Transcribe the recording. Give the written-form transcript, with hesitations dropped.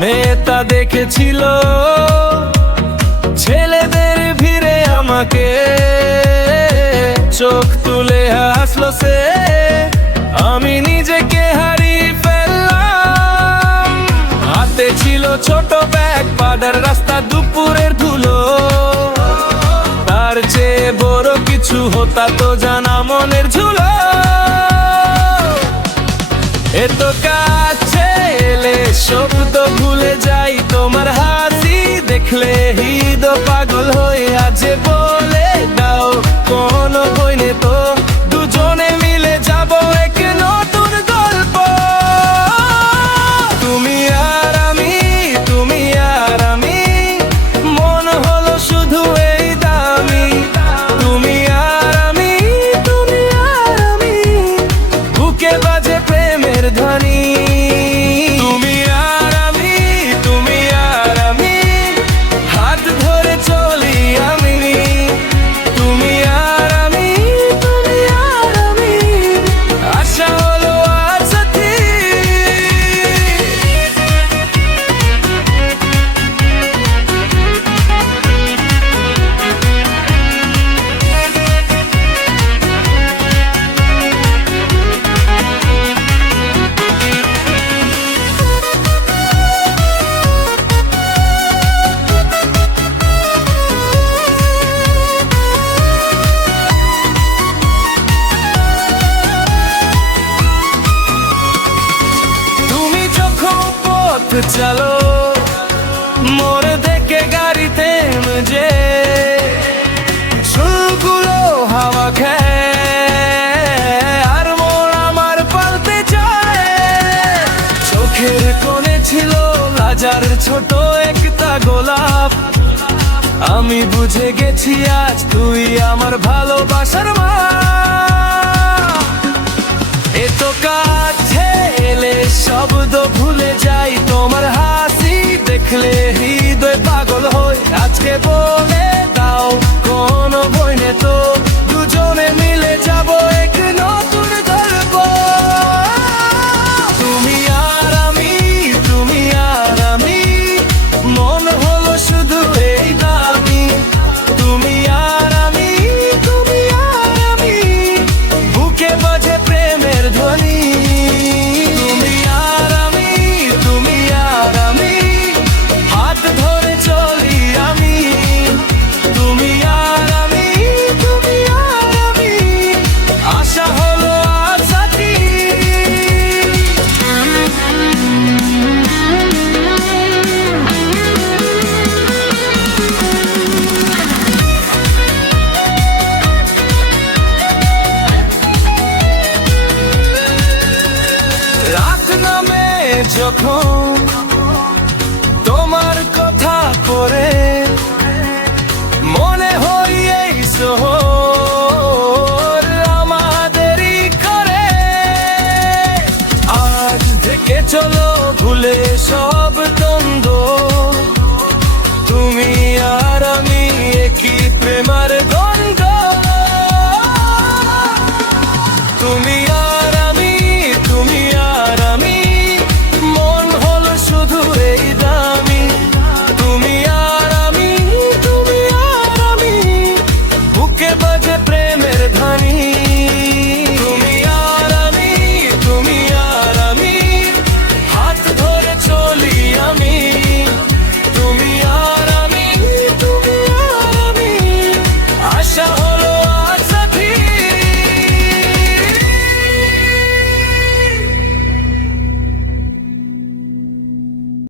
মেয়েটা দেখেছিল ছেলেদের ভিড়ে আমাকে, চোখ তুলে হাসলো সে, আমি নিজেকে হারিয়ে ফেললাম। হাতে ছিল ছোট ব্যাগ, পাড়ার রাস্তা দুপুরের ধুলো, তার চেয়ে বড় কিছু হতা তো জানা মনের ঝুলো। এত কাছে এলে শব্দ ভুলে যাই, তোমার হাসি দেখলে হৃদয় পাগল হয়ে আছে। বলে দাও কোন বইনে তো দুজনে মিলে যাব এক নতুন গল্প। তুমি আর আমি, তুমি আর আমি, মন হলো শুধু এই দামি। তুমি আর আমি, তুমি আর আমি, বুকে বাজে প্রেমের ধ্বনি। তুমি আর আমি, তুমি আর আমি, হাত ধরে চলি আমি। তুমি আর আমি, তুমি আর আমি, আশা হলো আর সাথী। চলো মোর দেখে গাড়িতে যে চুলগুলো হাওয়া খায়, আর মোর আমার পাল্টে যায়। চোখের কোণে ছিল লাজার ছোট একটা গোলাপ, আমি বুঝে গেছি আজ তুই আমার ভালোবাসার মা। এত কাছে এলে শব্দ ভুলে যাই, তোমার হাসি দেখলে হৃদয় পাগল হই। আজকে বলে দাও কোন বইনে তো দুজনে মিলে যাব এক নতুন গল্প। তুমি আর আমি, তুমি আর আমি, মন হলো শুধু এই দামি। তুমি আর আমি, তুমি আর আমি, বুকে বাজে প্রেমের ধ্বনি। তুমি আর আমি, তুমি আর আমি, হাত ধরে চলি আমি। তুমি আর আমি, তুমি আর আমি, আশা হলো আর সাথী। রাত নামে যখন তোমার কথা পড়ে, মনে হয় এই শহর আমাদেরই করে। আজ থেকে চলো ভুলে সব দ্বন্দ্ব, তুমি আর আমি একই প্রেমার গন্ধ। তুমি আর আমি, তুমি আর আমি, মন হলো শুধু এই দামি। তুমি আর আমি, তুমি আর আমি, বুকে বাজে প্রেমের ধ্বনি।